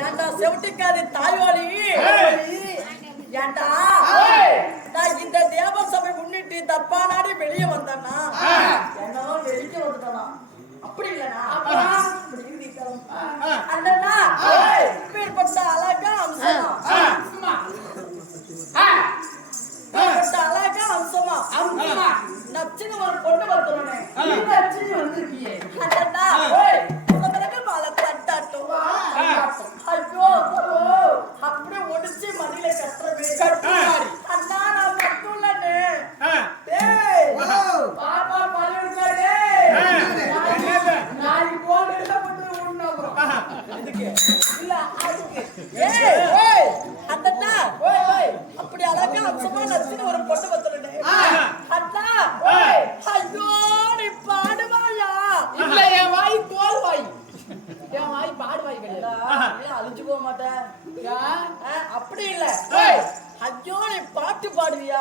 ஏன்டா செவட்டிக்காரி தாய்வாளி? ஏன்டா நான் இந்த தேவசபை முன்னிட்டு தப்பானாடி வெளியே வந்தேன்னா என்னவோ வெளிக்க வந்துட்டனா? அப்படி இல்லனா அப்படி இருந்திருக்கலாம். அண்ணனா இப்பேற்பட்ட அழகா அம்சமா? அழகா அம்சமா? நச்சுன்னு ஒரு பொண்ணு வந்துடுனே அண்ணனா ஏய் ஏய் அண்ணா ஓய் ஓய் அப்படி அழகா அம்சமா நச்சுன்னு ஒரு பொண்ணு வந்துடுனே அண்ணா ஐயோ நீ பாடுவாயா இல்ல என் வாய் தோல் வாய். என் வாய் பாடு வாய் கிடையாது? அழிஞ்சு போக மாட்டேன்? அப்படி இல்ல. ஐயோ நீ பாட்டு பாடுவியா?